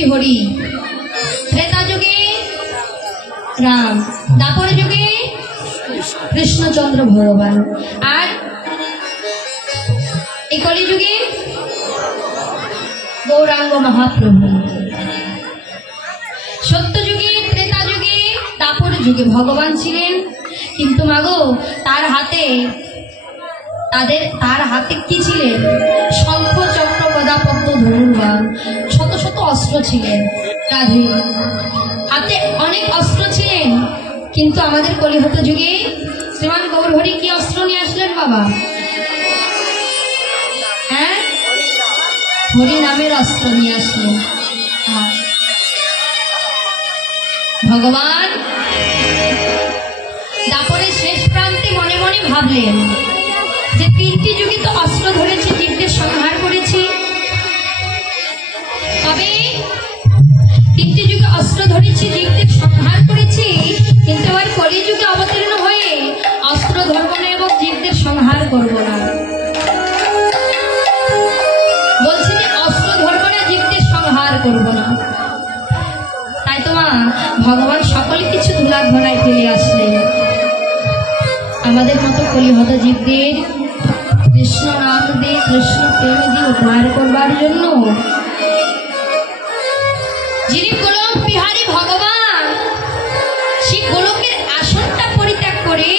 শ্রীহরি, ত্রেতা যুগে রাম, দাপর যুগে কৃষ্ণচন্দ্র ভগবান, আর এই কলিযুগে গৌরাঙ্গ মহাপ্রভু। সত্য যুগে, ত্রেতা যুগে, দাপর যুগে ভগবান ছিলেন, কিন্তু মাগো তার হাতে কি ছিলেন? শঙ্খ চক্র গদা পদ্ম ধনুর্বাণ, শত শত অস্ত্র ছিলেন। রাধে হাতে অনেক অস্ত্র ছিলেন, কিন্তু আমাদের কলিহত যুগে শ্রীমান গৌরহরি কি অস্ত্র নিয়ে আসলেন বাবা? হ্যাঁ, হরি নামের অস্ত্র নিয়ে আসলেন। ভগবান দাপরের শেষ প্রান্তে মনে মনে ভাবলেন যে তিনটি যুগে তো অস্ত্র ধরেছি, জীবদের সংহার করেছি, তবে তিনটি যুগে অস্ত্র ধরেছি, জীবদের সংহার করেছি, কিন্তু আবার কলিযুগে অবতীর্ণ হয়ে অস্ত্র ধরব না এবং জীবদের সংহার করব না। বলছি যে অস্ত্র ধরব না, জীবদের সংহার করব না। তাই তো মা ভগবান সকল কিছু ধুলার ধরায় ফেলে আসলেন, আমাদের মতো কলিহত জীবদের কৃষ্ণ নাম দিয়ে, কৃষ্ণ প্রেম দিয়ে উদ্ধার করবার জন্য। যিনি গোলক বিহারী ভগবান, সেই গোলকের আসনটা পরিত্যাগ করে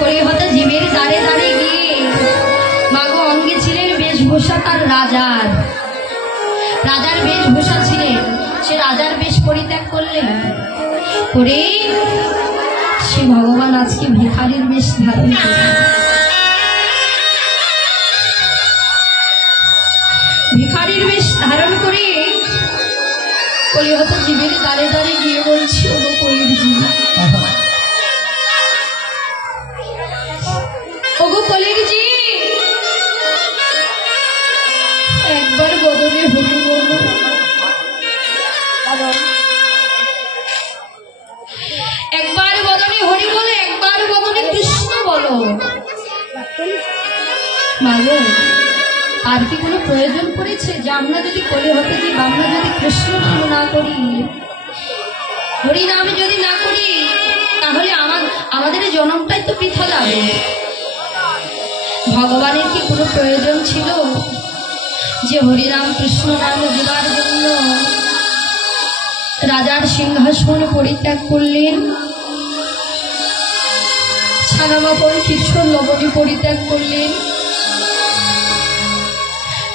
কলিহত জীবের দ্বারে দ্বারে গিয়ে মাগো অঙ্গে ছিলেন বেশভূষা তার রাজার বেশভূষা ছিলেন, সে রাজার বেশ পরিত্যাগ করলেন, করে সে ভগবান আজকে ভিখারির বেশ ধারণ করলেন। ভিখারির বেশ ধারণ করে কলিহত জীবের দ্বারে দ্বারে গিয়ে বলছি, ওগো কলির জীব, ওগো কলির জীব, একবার বদলে হরি বলো, একবার বদনে হরি বলো, একবার বদনে কৃষ্ণ বলো। মাগো আর কি কোনো প্রয়োজন পড়েছে যে আমরা যদি কলিহত জীব, আমরা যদি কৃষ্ণ নাম না করি, হরি নাম যদি না করি, তাহলে আমাদের জন্মটাই তো বৃথা যাবে। ভগবানের কি কোনো প্রয়োজন ছিল যে হরিনাম কৃষ্ণ নাম দেবার জন্য রাজার সিংহাসন পরিত্যাগ করলেন, ছানামাপন কিশোর লবণী পরিত্যাগ করলেন,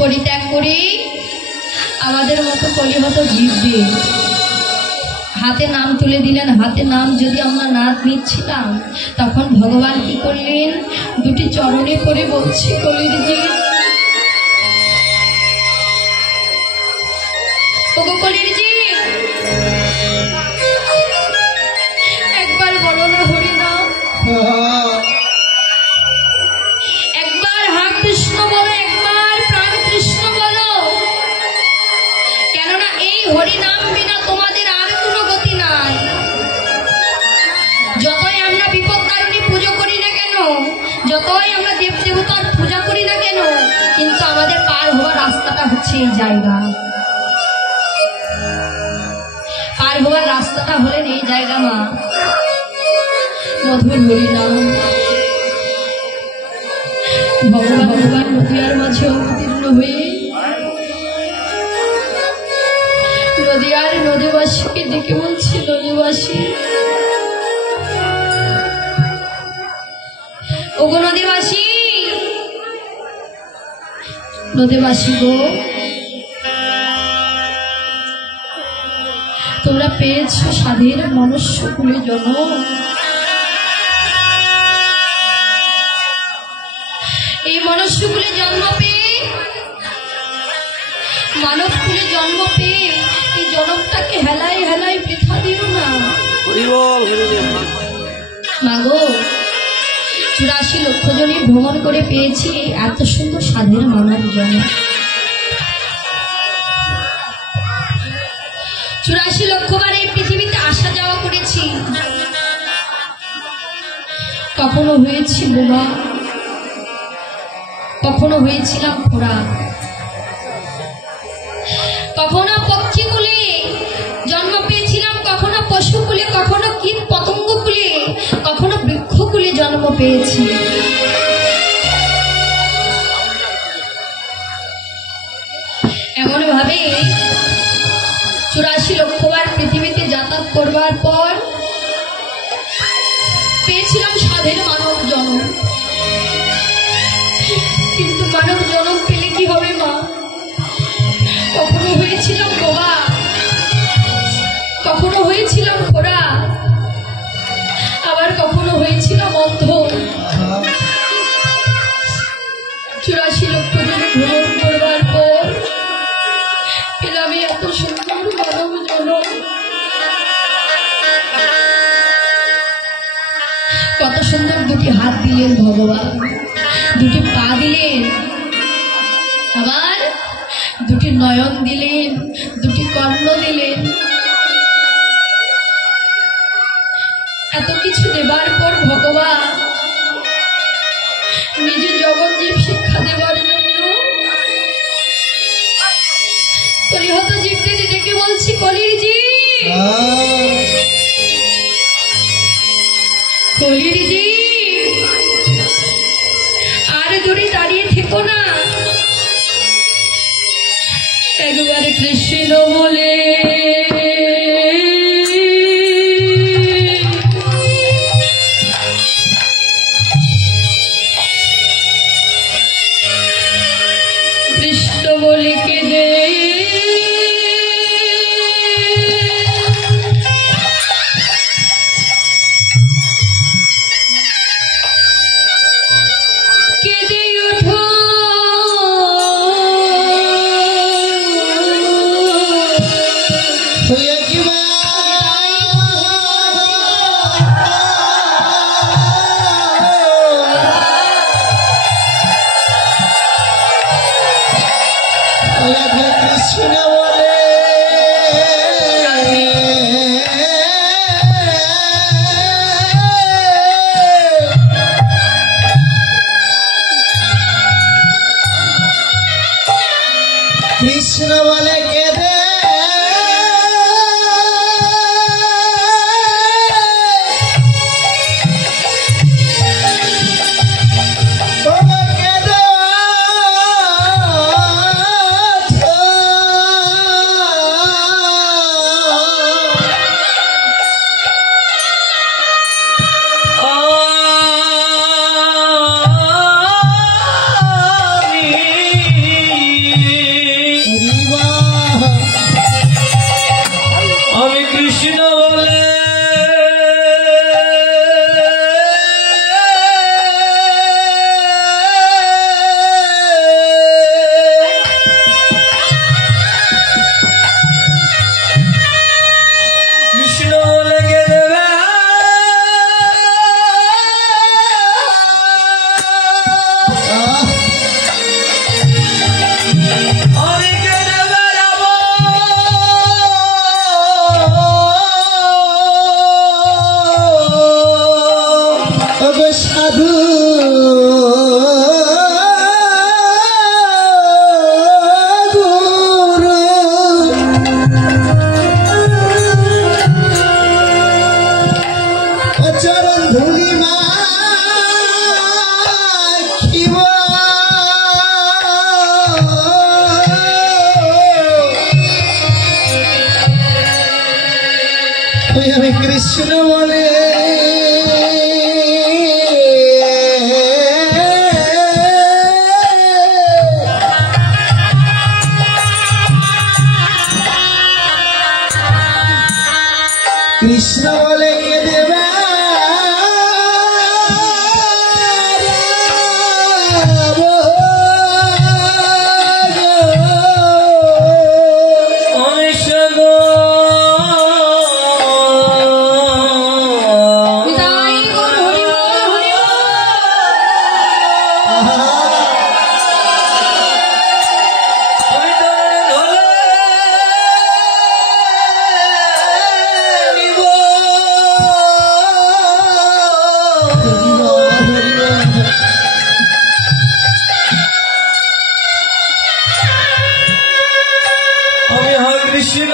পরিত্যাগ করে আমাদের মতো কলিহত জীবদের হাতে নাম তুলে দিলেন। হাতে নাম যদি আমরা না নিচ্ছিলাম, তখন ভগবান কি করলেন? দুটি চরণে করে বলছে, কলির জীব, ওগো কলির জীব, একবার বলো না হরি নাম, একবার হা কৃষ্ণ বলো, একবার প্রাণ কৃষ্ণ বলো। কেননা এই হরি নাম বিনা তোমাদের আর কোনো গতি নাই। যতই আমরা বিপদকারিণী পুজো করি না কেন, যতই আমরা দেব দেবতার পূজা করি না কেন, কিন্তু আমাদের পার হওয়ার রাস্তাটা হচ্ছে এই জায়গা। পার হওয়ার রাস্তাটা হলেন এই জায়গা মা, মধুর হরি নাম। ভগবান নদিয়ার মাঝে অবতীর্ণ হয়ে নদিয়ার নদীবাসীকে ডেকে বলছে, নদীবাসী, ওগো নদীবাসী, নদীবাসী গো, তোমরা পেয়েছ সাধের মনুষ্য কুলে জন্ম, এই মনুষ্য কুলে জন্ম পেয়ে, মানব কুলে জন্ম পেয়ে এই জনমটাকে হেলাই হেলাই বৃথা দিও না। মাগো 84 লক্ষ জনে ভ্রমণ করে পেয়েছি এত সুন্দর সাধের মানব জন্ম। 84 লক্ষবার এই পৃথিবীতে আসা যাওয়া করেছি, কখনো হয়েছি বোবা, কখনো হয়েছিলাম খোড়া, কখনো পক্ষী পেয়েছি। এমন ভাবে 84 লক্ষবার পৃথিবীতে যাতায়াত করবার পর পেয়েছিলাম স্বাধীন মানব জন্ম। কিন্তু মানব জন্ম পেলে কি হবে মা? কখনো হয়েছিলাম বোবা, কখনো হয়েছিলাম খোড়া, আবার কখনো হয়েছিলাম অন্ধ। 84 লক্ষ দিন ভ্রমণ করবার পর পেলাম এত সুন্দর মানব জনম। কত সুন্দর দুটি হাত দিলেন ভগবান, দুটি পা দিলেন, আবার দুটি নয়ন দিলেন, দুটি কর্ণ দিলেন। এত কিছু দেবার পর ভগবান নিজে জগৎজীব শিক্ষা দেবার জন্য কলিহত জীবদের ডেকে বলছি, কলির জীব, কলির জীব, আর দূরে দাঁড়িয়ে থেকো না, একবার কৃষ্ণ বলে কৃষ্ণ বলে কেঁদে সাধু গুরু চরণ ধুলি মাখিব আমি কৃষ্ণ বলে কৃষ্ণ বলে কে দেবে কৃষ্ণ